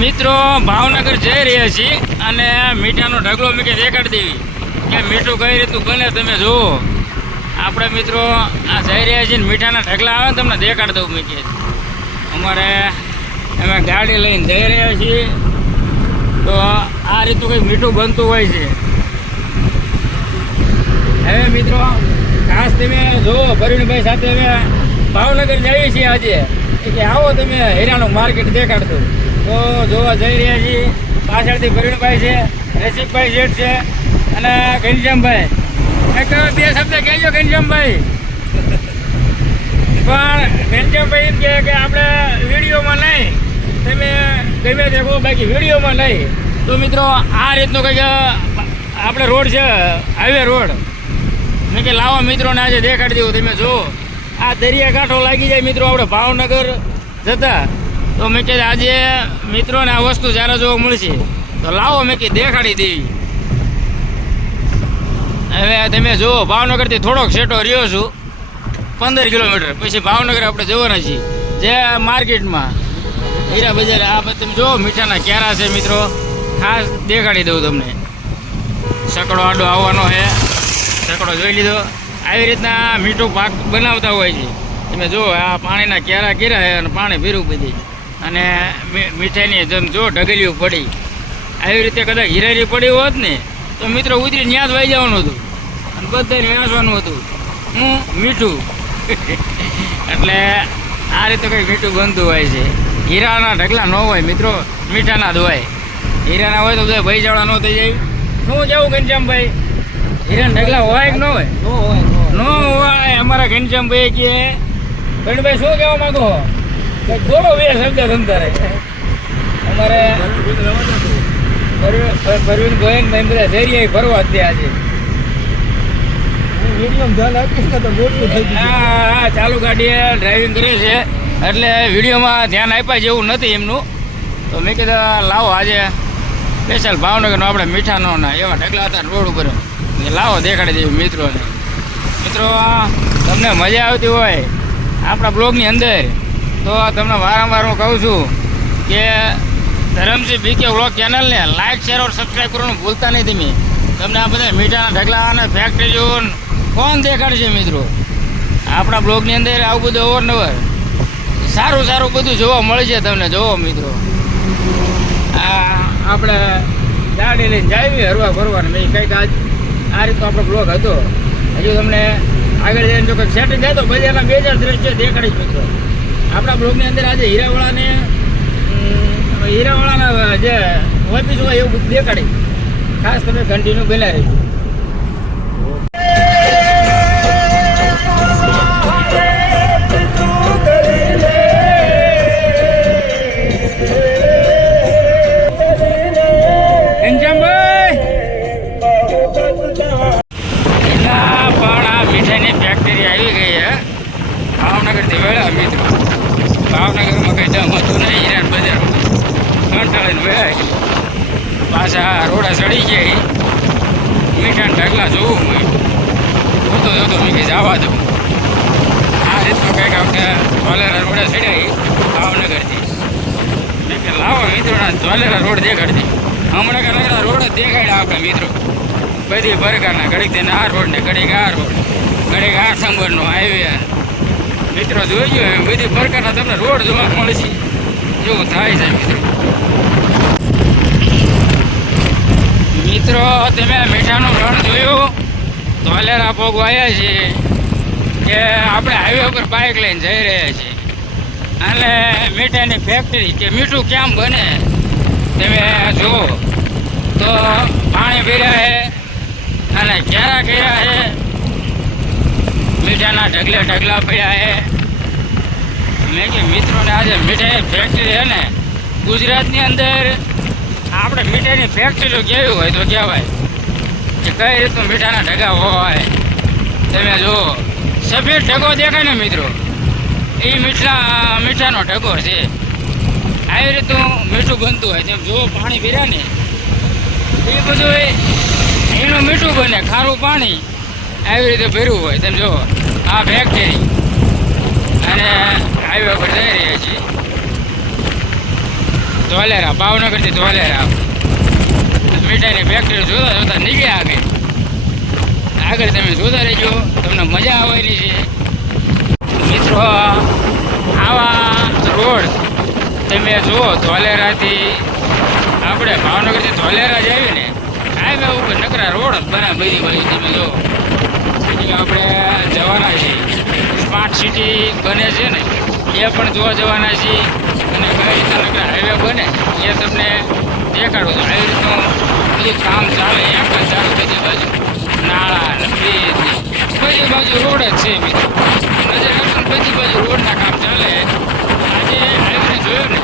મિત્રો, ભાવનગર જઈ રહ્યા છીએ અને મીઠાનો ઢગલો મીકે દેખાડી દેવી. કે મીઠું કઈ રીતનું બને તમે જુઓ. આપણે મિત્રો આ જઈ રહ્યા છીએ મીઠાના ઢગલા આવે ને તમને દેખાડી દઉં મીકે અમારે અમે ગાડી લઈને જઈ રહ્યા છીએ. તો આ રીતનું કંઈક મીઠું બનતું હોય છે. હવે મિત્રો, ખાસ તમે જુઓ, ભરીણભાઈ સાથે અમે ભાવનગર જઈએ છીએ આજે. કે આવો તમે હીરાનું માર્કેટ દેખાડતું તો જોવા જઈ રહ્યા છીએ. પાછળથી ભરીણભાઈ છે રસિકભાઈ શેઠ છે અને ઘનશ્યામભાઈ. એક બે શબ્દ કહેજો ઘનશ્યામભાઈ. પણ ઘનશ્યામભાઈ એમ કહે કે આપણે વિડીયોમાં નહીં, તમે ગમે તે કહો, બાકી વિડીયોમાં નહીં. તો મિત્રો, આ રીતનો કંઈક આપણે રોડ છે, હાઈવે રોડ. મેં કે લાવો મિત્રોને આજે દેખાડી દઉં તમે જુઓ. આ દરિયાકાંઠો લાગી જાય મિત્રો, આપણે ભાવનગર જતા. તો મેં કે આજે મિત્રોને આ વસ્તુ જ્યારે જોવા મળશે, તો લાવો, મેં કે દેખાડી દેવી હવે તમે જુઓ, ભાવનગરથી થોડોક સેટો રહ્યો છું. પંદર કિલોમીટર. પછી ભાવનગર આપણે જવાના છીએ. જે માર્કેટમાં, હીરા બજાર, આ તમે જુઓ, મીઠાના ક્યારા છે મિત્રો. ખાસ દેખાડી દઉં તમને. સકડો આડો આવવાનો છે. સકડો જોઈ લીધો. આવી રીતના મીઠું પાક બનાવતા હોય છે. તમે જુઓ, આ પાણીના ક્યારા કર્યા છે અને પાણી ભીરું બધી અને મી- મીઠાઈની જેમ જો ઢગલીઓ પડી. આવી રીતે કદાચ હિરારી પડી હોત ને તો મિત્રો ઉતરી ન્યાજ વહી જવાનું હતું. અને બધાને વેચવાનું હતું. હું મીઠું. એટલે આ રીતે કંઈક મીઠું બનતું હોય છે. હીરાના ઢગલા ન હોય મિત્રો મીઠાના જ હોય. હીરાના હોય તો બધા ભાઈ જવા ન થઈ જાય. શું જવું ઘનશ્યામભાઈ? હીરાના ઢગલા હોય કે ન હોય? ન હોય અમારા ઘનશ્યામભાઈ કે ગણભાઈ શું કહેવા માંગો બોલો બે શબ્દ તમતારે અમારે પરવીન ગોયન મહેન્દ્ર જઈ ફરવા જ તે આજે ચાલુ ગાડીએ ડ્રાઇવિંગ કરે છે. એટલે વિડીયોમાં ધ્યાન આપ્યા જેવું નથી એમનું. તો મેં કીધું લાવો આજે સ્પેશિયલ ભાવનગરનો આપણે મીઠાનો ના એવા ઢગલા હતા રોડ ઉપર. લાવો દેખાડી દેવી મિત્રોને. મિત્રો તમને મજા આવતી હોય આપણા બ્લોગની અંદર. તો તમને વારંવાર હું કહું છું કે ધરમસિંહ બીકે વ્લોગ ચેનલને લાઇક શેર ઓર સબસ્ક્રાઈબ કરવાનું ભૂલતા નહીં તમે. તમને આ બધા મીઠાના ઢગલા અને ફેક્ટરી જોન કોણ દેખાડશે મિત્રો? આપણા બ્લોગની અંદર આવું બધું અવારનવાર સારું સારું બધું જોવા મળે છે તમને. જોવો મિત્રો. આ આપણે ગાડી લઈને જાવી, હરવા ફરવાનું. મેં કંઈક આજ આ રીતનો આપણો બ્લોગ હતો. હજુ તમને આગળ જઈને જો કંઈક સેટિંગ થાય તો બજારના બે હજાર દ્રશ્ય દેખાડીશ મિત્રો. આપણા બ્લોગની અંદર આજે હીરાવાળાને હીરાવાળાના જે ઓફિસ હોય એવું બધું દેખાડી. ખાસ તમે કન્ટિન્યુ પહેલાં રહેજો. પણ આ મીઠાઈની ફેક્ટરી આવી ગઈ. ભાવનગરથી વેળા મિત્રો ભાવનગરમાં કંઈ જમ હતું નહીં, હીરાન બજારમાં કંટાળીને વેળાય પાછા રોડા ચડી ગયા મીઠાન ઢગલા જોવું મેં જોતો જોતો મેં કે જવા દઉં. આ રીતનું કંઈક આપણે ધોલેરા રોડા ચડ્યા ભાવનગરથી. મેં કે લાવો મિત્રોના ધોલેરા રોડ દેખાડતી હમણાં કે નગરા રોડ જ દેખાડ્યા આપણે મિત્રો. બધી પ્રકારના ઘડીક તેને આ રોડ ને ઘડીક આ રોડ, ઘડીક આ સંબરનો હાઈવે મિત્રો જોઈજો એમ, બધી પ્રકારના તમને રોડ જોવા મળે છે. જેવું થાય છે મિત્રો. તમે મીઠાનું રણ જોયું? ધોલેરા પોગ વાયા છે કે આપણે હાઈવે ઉપર બાઇક લઈને જઈ રહ્યા છીએ. અને મીઠાની ફેક્ટરી કે મીઠું કેમ બને? તમે જુઓ. તો પાણી પીર્યા છે અને ક્યારા કર્યા મીઠાના ઢગલે ઢગલા પડ્યા હે. મેં કે મિત્રોને આજે મીઠાઈ ફેક્ટરી છે ને, ગુજરાતની અંદર આપણે મીઠાઈની ફેક્ટરીઓ કેવી હોય તો કહેવાય. કે કઈ રીતનું મીઠાના ઢગા હોય. તમે જુઓ, સફેદ ઢગો દેખાય ને મિત્રો? એ મીઠા મીઠાનો ઢગો છે. આવી રીતનું મીઠું બનતું હોય. તેમ જુઓ, પાણી પીર્યા ને, એ બધું એનું મીઠું બને, ખારું પાણી. આવી રીતે ભર્યું હોય, તમે જુઓ. આ ફેક્ટરી અને હાઈવે પર જઈ રહ્યા છીએ. ધોલેરા ભાવનગરથી ધોલેરા. મીઠાઈની ફેક્ટરી જોતા જોતા નીકળ્યા આગળ. આગળ તમે જોતા રહેજો, તમને મજા આવવાની છે. મિત્રો, આવા રોડ તમે જુઓ, ધોલેરાથી આપણે ભાવનગરથી ધોલેરા જઈએ ને હાઈવે ઉપર નકરા રોડ જ બના બધી બાજુ, તમે જુઓ. આપણે જવાના છીએ. સ્માર્ટ સિટી બને છે ને, એ પણ જોવા જવાના છીએ. અને કઈ રીતના નકરા હાઈવે બને, એ તમને દેખાડું છું. આવી રીતનું બધું કામ ચાલે, એમ પણ ચાલુ બધી બાજુ. નાળા ને બ્રિજ બધી બાજુ રોડ જ છે, મિત્રો. નજર બધી બાજુ રોડના કામ ચાલે. આજે હાઈવે જોયું ને